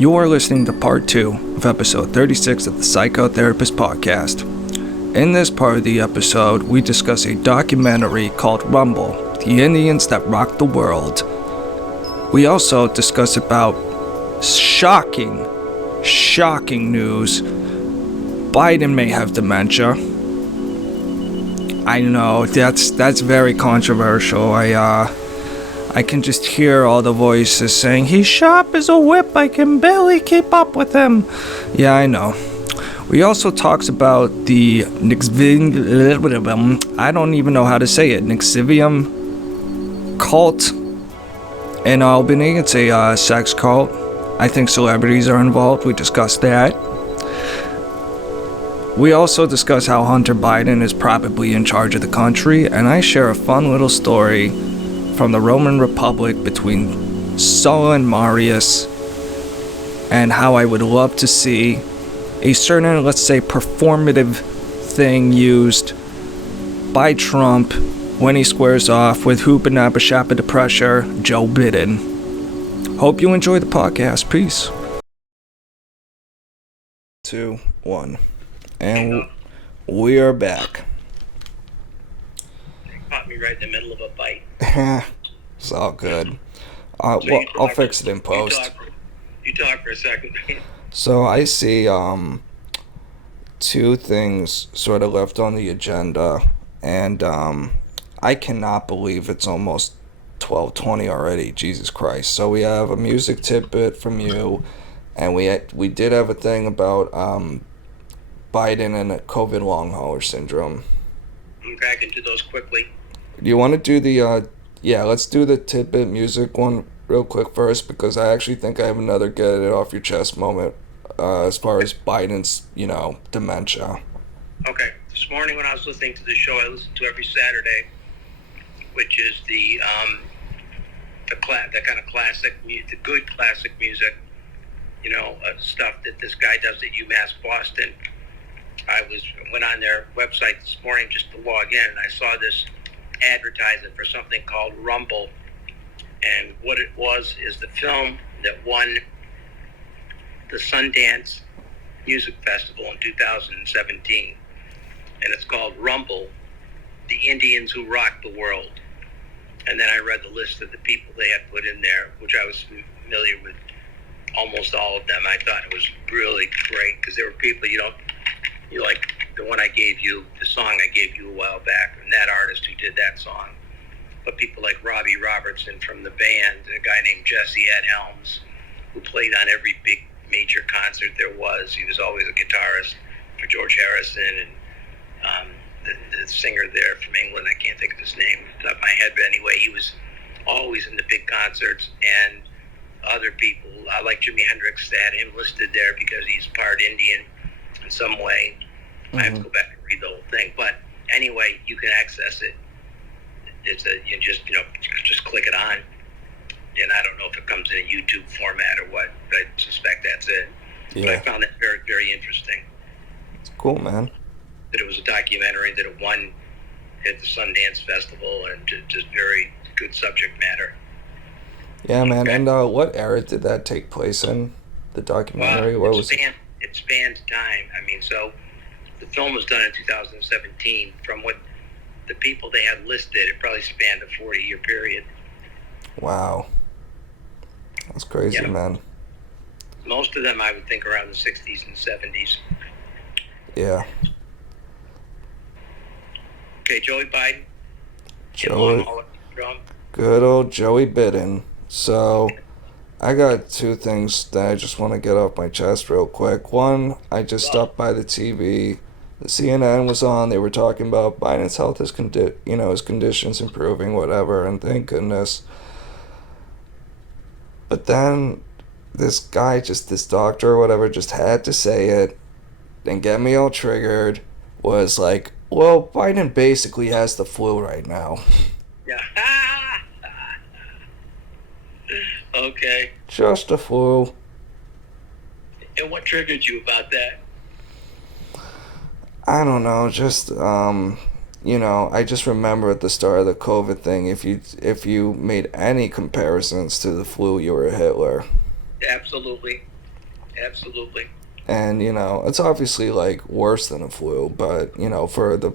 You are listening to part 2 of episode 36 of the Psychotherapist Podcast. In this part of the episode, we discuss a documentary called Rumble, The Indians That Rocked the World. We also discuss about shocking news. Biden may have dementia. I know, that's very controversial. I can just hear all the voices saying, he's sharp as a whip, I can barely keep up with him. Yeah, I know. We also talks about the Nxivm, I don't even know how to say it, Nxivm cult in Albany. It's a sex cult. I think celebrities are involved. We discussed that. We also discuss how Hunter Biden is probably in charge of the country, and I share a fun little story from the Roman Republic between Sulla and Marius, and how I would love to see a certain, let's say, performative thing used by Trump when he squares off with Hoopin' the Pressure, Joe Biden. Hope you enjoy the podcast. Peace. 2, 1. And we are back. Caught me right in the middle of a bite. It's all good. Well, I'll fix it in post. You talk for a second. So I see two things sort of left on the agenda, and I cannot believe it's almost 12:20 already. Jesus Christ. So we have a music tidbit from you, and we did have a thing about Biden and COVID long hauler syndrome. Okay, I can do those quickly. Do you want to do the let's do the tidbit music one real quick first, because I actually think I have another get it off your chest moment as far as Biden's, dementia. Okay. This morning when I was listening to the show I listen to every Saturday, which is the kind of classic, the good classic music, stuff that this guy does at UMass Boston. I went on their website this morning just to log in, and I saw this advertisement for something called Rumble. And what it was is the film that won the Sundance Music Festival in 2017. And it's called Rumble, The Indians Who Rocked the World. And then I read the list of the people they had put in there, which I was familiar with almost all of them. I thought it was really great, because there were people you like the one I gave you, the song I gave you a while back, and that artist who did that song. But people like Robbie Robertson from the band, and a guy named Jesse Ed Helms, who played on every big major concert there was. He was always a guitarist for George Harrison, and the singer there from England, I can't think of his name off the top of my head, but anyway, he was always in the big concerts. And other people, I like Jimi Hendrix, they had him listed there because he's part Indian in some way. I have to go back and read the whole thing, but anyway, you can access it. You just click it on, and I don't know if it comes in a YouTube format or what, but I suspect that's it. Yeah. But I found that very, very interesting. It's cool, man. That it was a documentary, that it won at the Sundance Festival, and just very good subject matter. Yeah, man. Okay. And what era did that take place in, the documentary? Well, it spanned time. I mean, so the film was done in 2017. From what the people they had listed, it probably spanned a 40-year period. Wow. That's crazy, man. Most of them, I would think, around the 60s and 70s. Yeah. Okay, Joey Biden. Good old Joey Biden. So, I got two things that I just want to get off my chest real quick. One, I just stopped by the TV. The CNN was on. They were talking about Biden's health, his conditions improving, whatever, and thank goodness. But then this guy, this doctor or whatever, just had to say it and get me all triggered. Was like, well, Biden basically has the flu right now. Yeah. Okay. Just the flu. And what triggered you about that? I don't know, just I just remember at the start of the COVID thing, if you made any comparisons to the flu, you were a Hitler. Absolutely. absolutely. And, it's obviously, like, worse than a flu, but, for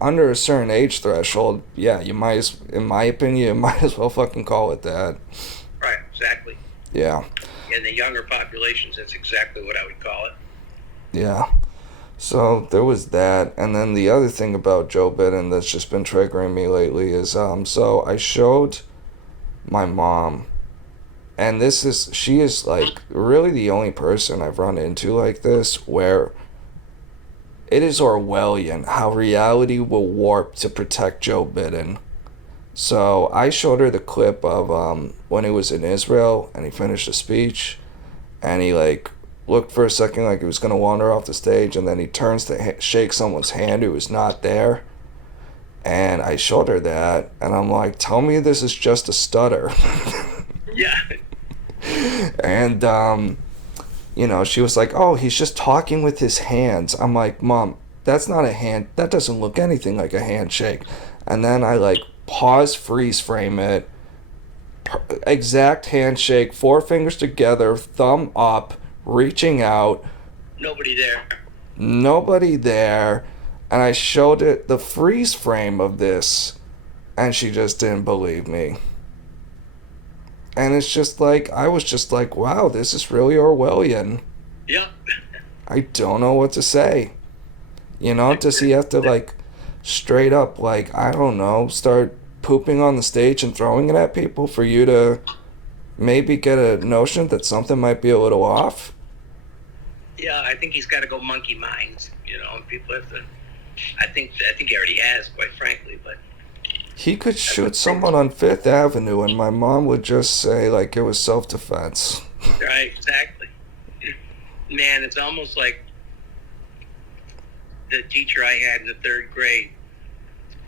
under a certain age threshold, yeah, in my opinion, you might as well fucking call it that. Right, exactly. Yeah. In the younger populations, that's exactly what I would call it. Yeah. So there was that, and then the other thing about Joe Biden that's just been triggering me lately is so I showed my mom, and she is like really the only person I've run into like this where it is Orwellian how reality will warp to protect Joe Biden. So I showed her the clip of when he was in Israel and he finished a speech, and he like looked for a second like he was gonna wander off the stage, and then he turns to shake someone's hand who was not there. And I showed her that, and I'm like, "Tell me this is just a stutter." Yeah. And she was like, "Oh, he's just talking with his hands." I'm like, "Mom, that's not a hand. That doesn't look anything like a handshake." And then I like pause, freeze frame it. Exact handshake, four fingers together, thumb up, reaching out. Nobody there. Nobody there. And I showed it the freeze frame of this, and she just didn't believe me. And it's just like, I was just like, wow, this is really Orwellian. Yeah. I don't know what to say. Does he have to, like, straight up, like, I don't know, start pooping on the stage and throwing it at people for you to maybe get a notion that something might be a little off? Yeah, I think he's got to go monkey minds, and people have to. I think he already has, quite frankly, but he could shoot someone on Fifth Avenue, and my mom would just say like it was self-defense. Right, exactly. Man, it's almost like the teacher I had in the third grade,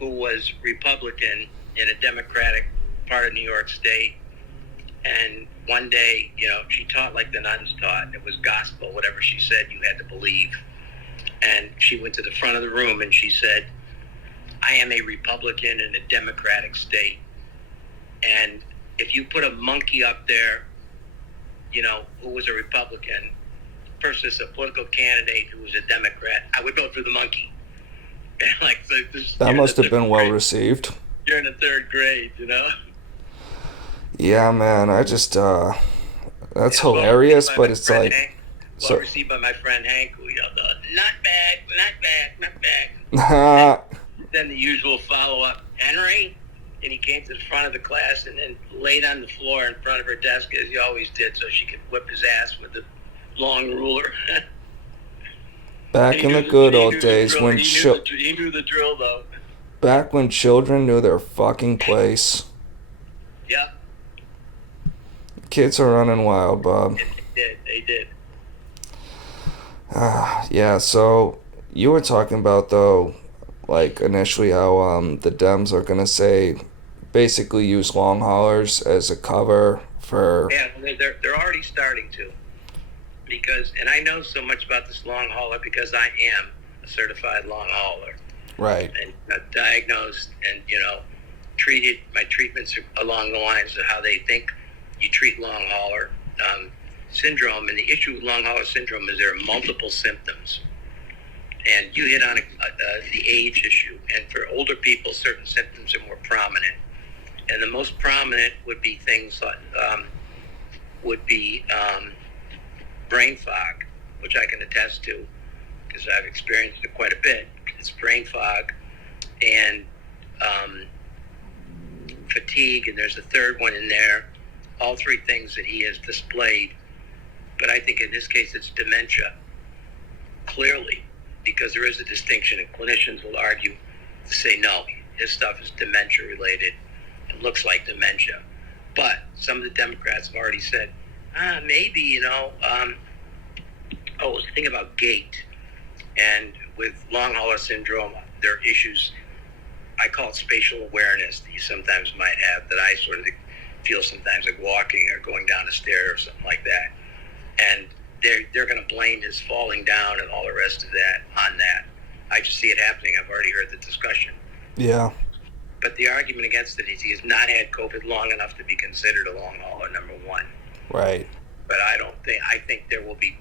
who was Republican in a Democratic part of New York State, and one day, she taught like the nuns taught. It was gospel, whatever she said, you had to believe. And she went to the front of the room and she said, "I am a Republican in a Democratic state. And if you put a monkey up there, who was a Republican versus a political candidate who was a Democrat, I would vote for the monkey." And like, so that must have been well received. You're in the third grade, Yeah, man. I just that's hilarious, but it's like well received by my friend Hank, who yelled out, "Not bad, not bad, not bad." Then the usual follow-up, "Henry," and he came to the front of the class and then laid on the floor in front of her desk as he always did, so she could whip his ass with the long ruler. Back in the good old days when he knew the drill though. Back when children knew their fucking place. Yep. Kids are running wild, Bob. They did. Yeah, so you were talking about, though, like, initially how the Dems are going to say, basically use long haulers as a cover for... Yeah, they're already starting to. Because, and I know so much about this long hauler because I am a certified long hauler. Right. And diagnosed and, treated. My treatments are along the lines of how they think you treat long hauler syndrome. And the issue with long hauler syndrome is there are multiple symptoms. And you hit on the age issue. And for older people, certain symptoms are more prominent. And the most prominent would be things like, brain fog, which I can attest to because I've experienced it quite a bit. It's brain fog and fatigue, and there's a third one in there. All three things that he has displayed, but I think in this case it's dementia, clearly, because there is a distinction, and clinicians will argue to say no, his stuff is dementia related. It looks like dementia. But some of the Democrats have already said, maybe, the thing about gait. And with long hauler syndrome, there are issues, I call it spatial awareness, that you sometimes might have, that I sort of feel sometimes like walking or going down a stair or something like that. And they're going to blame his falling down and all the rest of that on that. I just see it happening. I've already heard the discussion. Yeah. But the argument against it is he has not had COVID long enough to be considered a long hauler, number one. Right. but I think there will be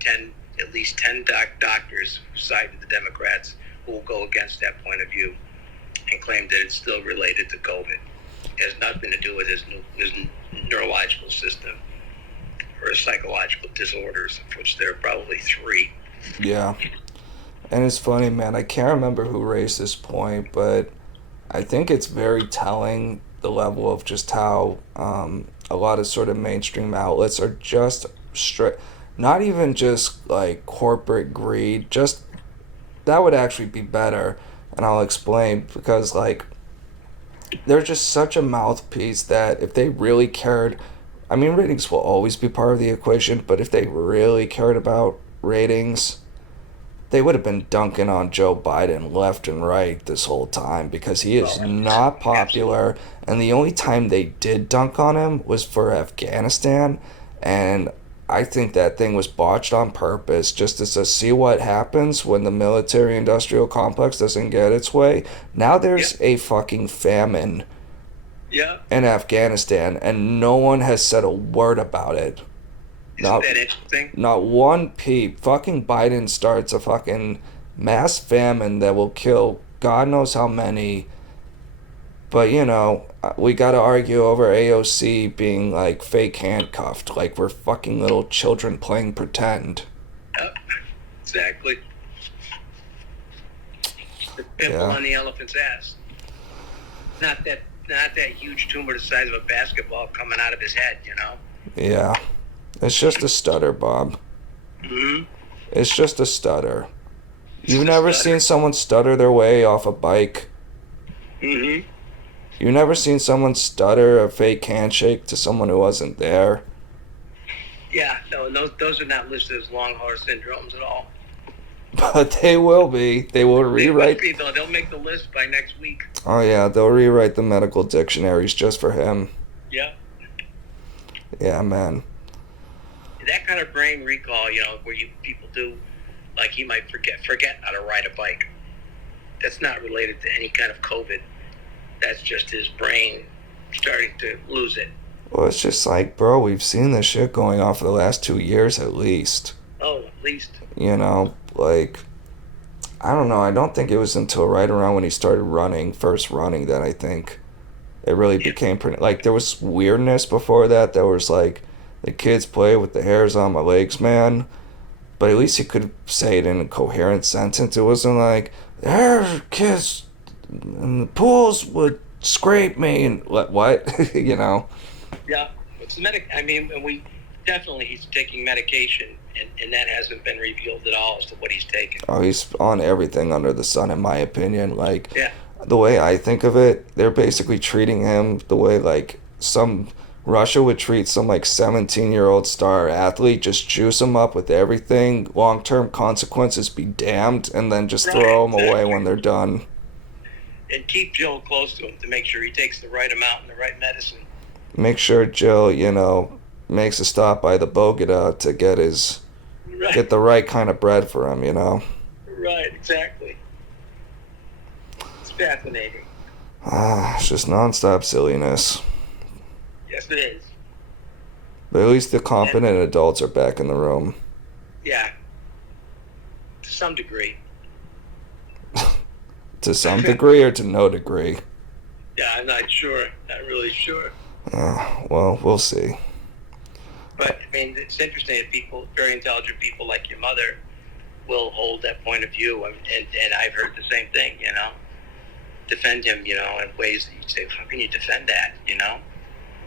at least 10 doctors who side with the Democrats who will go against that point of view and claim that it's still related to COVID. It has nothing to do with his neurological system or his psychological disorders, of which there are probably 3. Yeah. And it's funny, man. I can't remember who raised this point, but I think it's very telling the level of just how a lot of sort of mainstream outlets are just straight, not even just like corporate greed, just that would actually be better. And I'll explain because, like, they're just such a mouthpiece that if they really cared, I mean, ratings will always be part of the equation, but if they really cared about ratings, they would have been dunking on Joe Biden left and right this whole time because he is not popular. And the only time they did dunk on him was for Afghanistan. And I think that thing was botched on purpose just to see what happens when the military industrial complex doesn't get its way. Now there's a fucking famine in Afghanistan, and no one has said a word about it. Isn't that interesting? Not one peep. Fucking Biden starts a fucking mass famine that will kill God knows how many. But, you know, we gotta argue over AOC being, like, fake handcuffed. Like, we're fucking little children playing pretend. Yep, exactly. The pimple on the elephant's ass. Not that huge tumor the size of a basketball coming out of his head, you know? Yeah. It's just a stutter, Bob. Mm-hmm. It's just a stutter. You've never seen someone stutter their way off a bike? Mm-hmm. You've never seen someone stutter a fake handshake to someone who wasn't there? Yeah, no, those are not listed as long haul syndromes at all. But they will be. They will rewrite. They will be, though. They'll make the list by next week. Oh, yeah, they'll rewrite the medical dictionaries just for him. Yeah. Yeah, man. That kind of brain recall, you know, where people do, like he might forget how to ride a bike. That's not related to any kind of COVID. That's just his brain starting to lose it. Well, it's just like, bro, we've seen this shit going on for the last 2 years at least. Oh, at least. You know, like, I don't know. I don't think it was until right around when he started first running, that I think it really became pretty, like, there was weirdness before that. There was, like, the kids play with the hairs on my legs, man. But at least he could say it in a coherent sentence. It wasn't like, there's kids in the pools would scrape me and what? You know? Yeah. It's he's taking medication, and that hasn't been revealed at all as to what he's taking. Oh, he's on everything under the sun, in my opinion. Like, yeah. The way I think of it, they're basically treating him the way, like, Russia would treat some, like, 17-year-old star athlete, just juice him up with everything, long-term consequences be damned, and then just throw him away when they're done. And keep Jill close to him to make sure he takes the right amount and the right medicine. Make sure Jill, you know, makes a stop by the Bogota to get the right kind of bread for him, you know? Right, exactly. It's fascinating. It's just nonstop silliness. Yes, it is. But at least the competent adults are back in the room. Yeah. To some degree. To some degree or to no degree? Yeah, I'm not sure. Not really sure. Well, we'll see. But, I mean, it's interesting that very intelligent people like your mother will hold that point of view. And I've heard the same thing, you know? Defend him, you know, in ways that you say, how can you defend that, you know?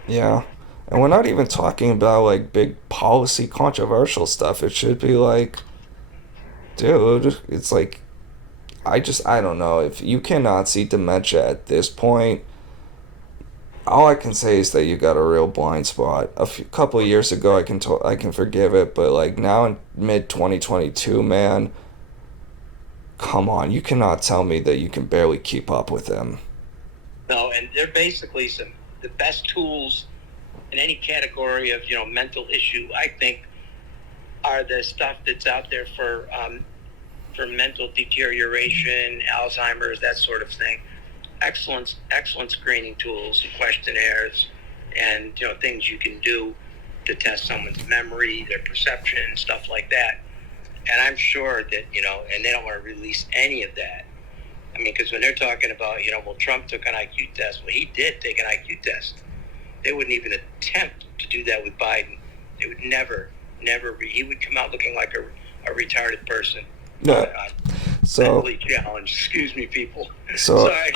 Yeah. And we're not even talking about, like, big policy controversial stuff. It should be like, dude, it's like, I don't know. If you cannot see dementia at this point, all I can say is that you got a real blind spot. Couple of years ago, I can forgive it, but, like, now in mid-2022, man, come on. You cannot tell me that you can barely keep up with him. No, and they're basically the best tools in any category of, you know, mental issue, I think, are the stuff that's out there for mental deterioration, Alzheimer's, that sort of thing. Excellent screening tools, questionnaires, and, you know, things you can do to test someone's memory, their perception, stuff like that. And I'm sure that, and they don't want to release any of that. I mean, because when they're talking about, well, Trump took an IQ test. Well, he did take an IQ test. They wouldn't even attempt to do that with Biden. They would never, he would come out looking like a retarded person. No. So, mentally challenged. Excuse me, people. So, sorry.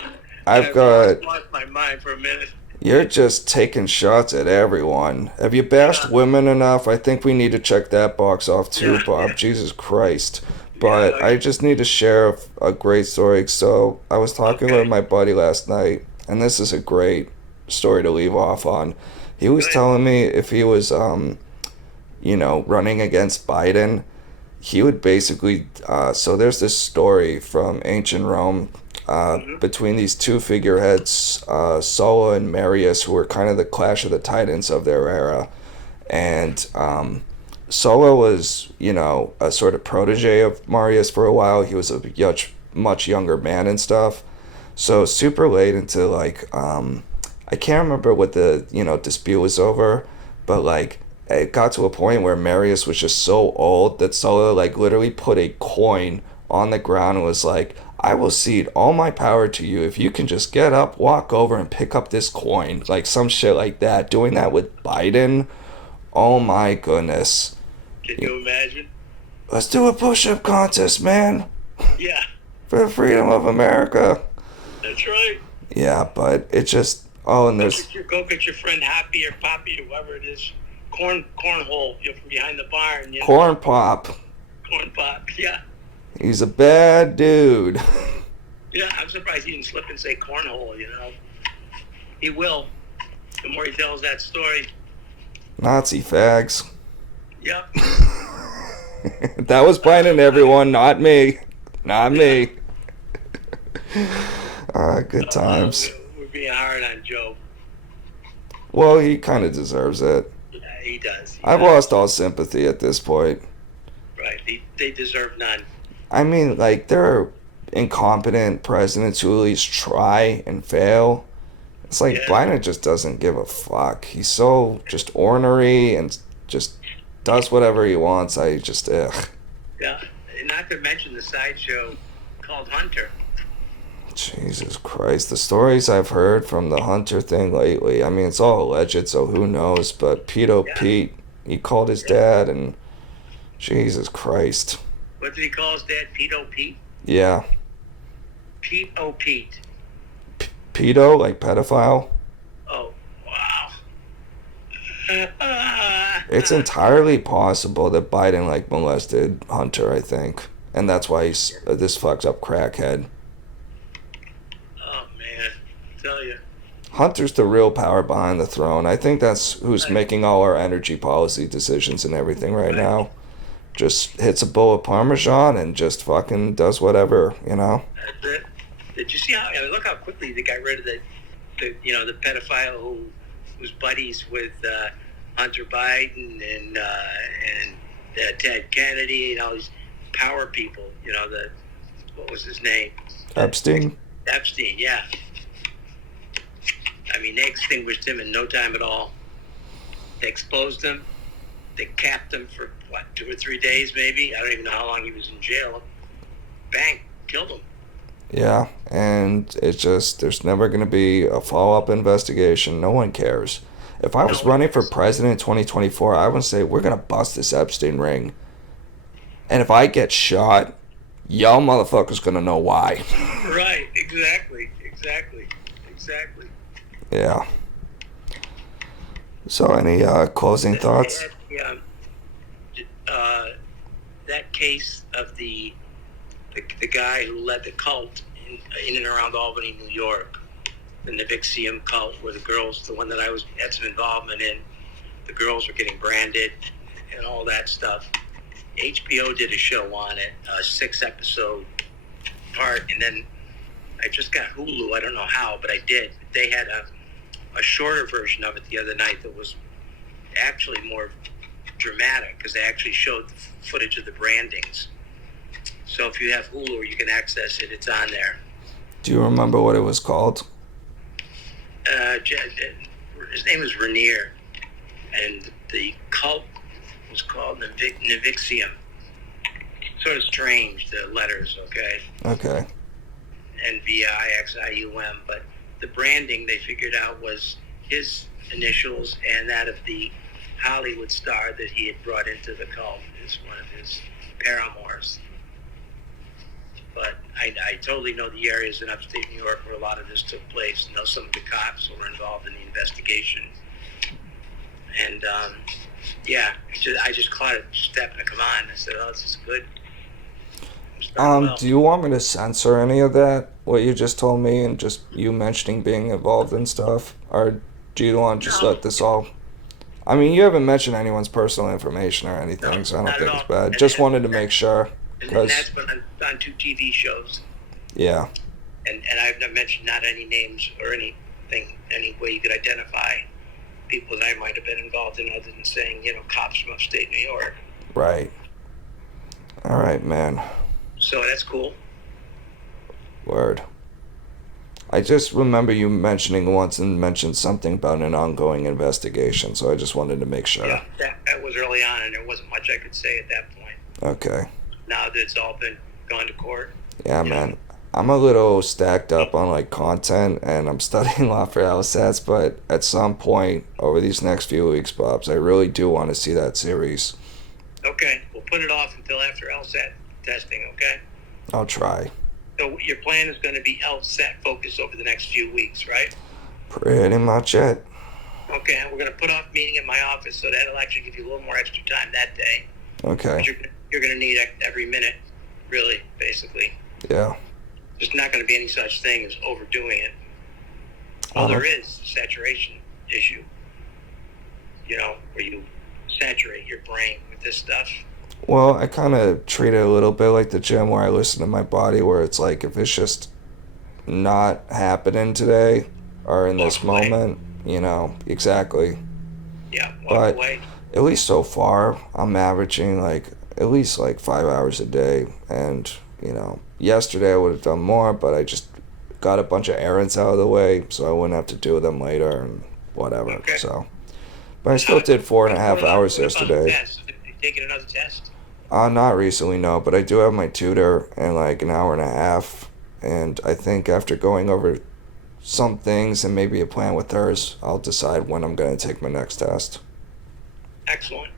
I've lost my mind for a minute. You're just taking shots at everyone. Have you bashed women enough? I think we need to check that box off too, Bob. Yeah. Jesus Christ. But I just need to share a great story. So I was talking with my buddy last night, and this is a great story to leave off on. He was telling me if he was, running against Biden, he would basically, so there's this story from ancient Rome between these two figureheads, Sulla and Marius, who were kind of the clash of the titans of their era. And Sulla was, a sort of protege of Marius for a while. He was a much younger man and stuff. So super late into I can't remember what the, dispute was over, but it got to a point where Marius was just so old that Sulla literally put a coin on the ground and was like, I will cede all my power to you if you can just get up, walk over, and pick up this coin. Some shit like that. Doing that with Biden, oh my goodness. Can you imagine? Let's do a push-up contest, man. Yeah. For the freedom of America. That's right. Yeah, but it just, and there's... Go get your friend Happy or Poppy or whoever it is. Cornhole behind the barn. Corn Pop. Corn Pop, yeah. He's a bad dude. Yeah, I'm surprised he didn't slip and say cornhole, He will. The more he tells that story. Nazi fags. Yep. That was Biden, everyone, not me. Not me. Good times. We're being hard on Joe. Well, he kind of deserves it. Yeah, he does. I've lost all sympathy at this point. Right. They deserve none. I mean, there are incompetent presidents who at least try and fail. It's Biden just doesn't give a fuck. He's so just ornery and just does whatever he wants. I just, ugh. Yeah, and not to mention the sideshow called Hunter. Jesus Christ. The stories I've heard from the Hunter thing lately, I mean, it's all alleged, so who knows, but Pete, he called his dad, and Jesus Christ. What did he call his dad? Pedo Pete? Yeah. Pete. Pedo, like pedophile? Oh, wow. It's entirely possible that Biden, molested Hunter, I think. And that's why he's this fucked up crackhead. Oh, man. I tell you. Hunter's the real power behind the throne. I think that's who's making all our energy policy decisions and everything right now. Just hits a bowl of Parmesan and just fucking does whatever, That's it. Did you see look how quickly they got rid of the pedophile who was buddies with Hunter Biden and Ted Kennedy and all these power people, what was his name? Epstein, yeah. I mean, they extinguished him in no time at all. They exposed him. They capped him for, 2 or 3 days maybe? I don't even know how long he was in jail. Bang, killed him. Yeah, and it's just, there's never going to be a follow-up investigation. No one cares. If I was running for president in 2024, I would say, we're going to bust this Epstein ring. And if I get shot, y'all motherfuckers going to know why. Right, exactly. Yeah. So, any closing thoughts? That case of the guy who led the cult in and around Albany, New York, the Nxivm cult, where the girls, the one that I had some involvement in, the girls were getting branded and all that stuff. HBO did a show on it, a 6-episode part, and then I just got Hulu. I don't know how, but I did. They had a shorter version of it the other night that was actually more dramatic because they actually showed the footage of the brandings. So if you have Hulu, you can access it. It's on there. Do you remember what it was called? His name was Rainier, and the cult was called Nxivm. Sort of strange, the letters, okay? Okay. Nvixium, but the branding they figured out was his initials and that of the Hollywood star that he had brought into the cult as one of his paramours. But I totally know the areas in upstate New York where a lot of this took place. Know some of the cops who were involved in the investigation. And I just caught it just happened to come on. I said, "Oh, this is good." Do you want me to censor any of that, what you just told me, and just you mentioning being involved in stuff? Or do you want to just let this all... I mean, you haven't mentioned anyone's personal information or anything, so I don't think it's bad. Just wanted to make sure. And that's been on 2 TV shows. Yeah. And I've not mentioned not any names or anything, any way you could identify people that I might have been involved in other than saying, cops from upstate New York. Right. All right, man. So that's cool. Word. I just remember you mentioning once and mentioned something about an ongoing investigation, so I just wanted to make sure. Yeah, that was early on, and there wasn't much I could say at that point. Okay. Now that it's all been gone to court. Yeah, man. I'm a little stacked up on content, and I'm studying law for LSATs, but at some point over these next few weeks, Bobs, I really do want to see that series. Okay, we'll put it off until after LSAT testing, okay? I'll try. So your plan is going to be LSAT focus over the next few weeks, right? Pretty much it. Okay, and we're going to put off meeting at my office, so that'll actually give you a little more extra time that day. Okay. You're going to need every minute, really, basically. Yeah. There's not going to be any such thing as overdoing it. Well, there is a saturation issue, where you saturate your brain with this stuff. Well, I kind of treat it a little bit like the gym where I listen to my body, where it's like if it's just not happening today or in this moment, exactly. Yeah, walk away. At least so far, I'm averaging at least 5 hours a day. And, yesterday I would have done more, but I just got a bunch of errands out of the way so I wouldn't have to do them later and whatever. Okay. So, but I still did 4.5 hours yesterday. You taking another test? Not recently, no, but I do have my tutor in an hour and a half, and I think after going over some things and maybe a plan with hers, I'll decide when I'm going to take my next test. Excellent.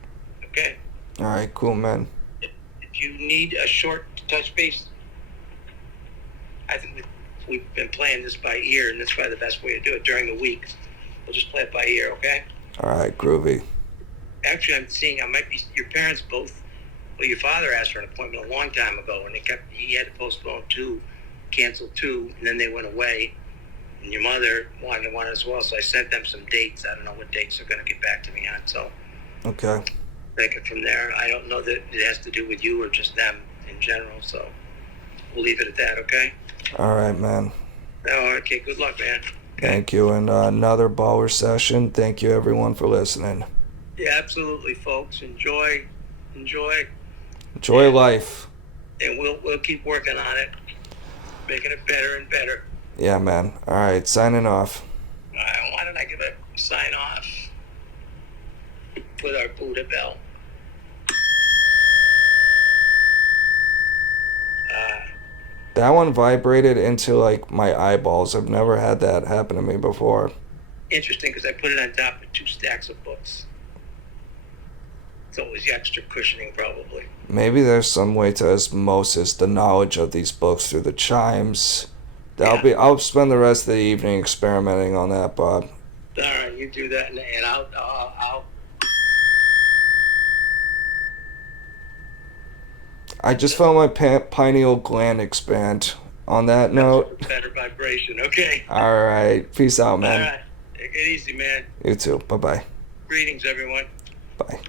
Okay. All right, cool, man. If you need a short touch base, I think we've been playing this by ear, and that's probably the best way to do it during the week. We'll just play it by ear, okay? All right, groovy. Actually, I'm seeing your parents both. Well, your father asked for an appointment a long time ago, and he had to postpone 2, cancel 2, and then they went away. And your mother wanted one as well, so I sent them some dates. I don't know what dates they're going to get back to me on, so Okay. take it from there. I don't know that it has to do with you or just them in general, so we'll leave it at that, okay? All right, man. Oh, okay, good luck, man. Okay. Thank you, and another baller session. Thank you, everyone, for listening. Yeah, absolutely, folks. Enjoy, Enjoy life. and we'll keep working on it, making it better and better. Yeah, man. All right, signing off. Why don't I give a sign off with our Buddha bell? That one vibrated into my eyeballs. I've never had that happen to me before. Interesting, because I put it on top of 2 stacks of books. So it was extra cushioning, probably. Maybe there's some way to osmosis the knowledge of these books through the chimes. I'll spend the rest of the evening experimenting on that, Bob. All right, you do that, and I'll. I just felt my pineal gland expand. On that note. Better vibration, okay? All right, peace out, man. All right, take it easy, man. You too. Bye-bye. Greetings, everyone. Bye.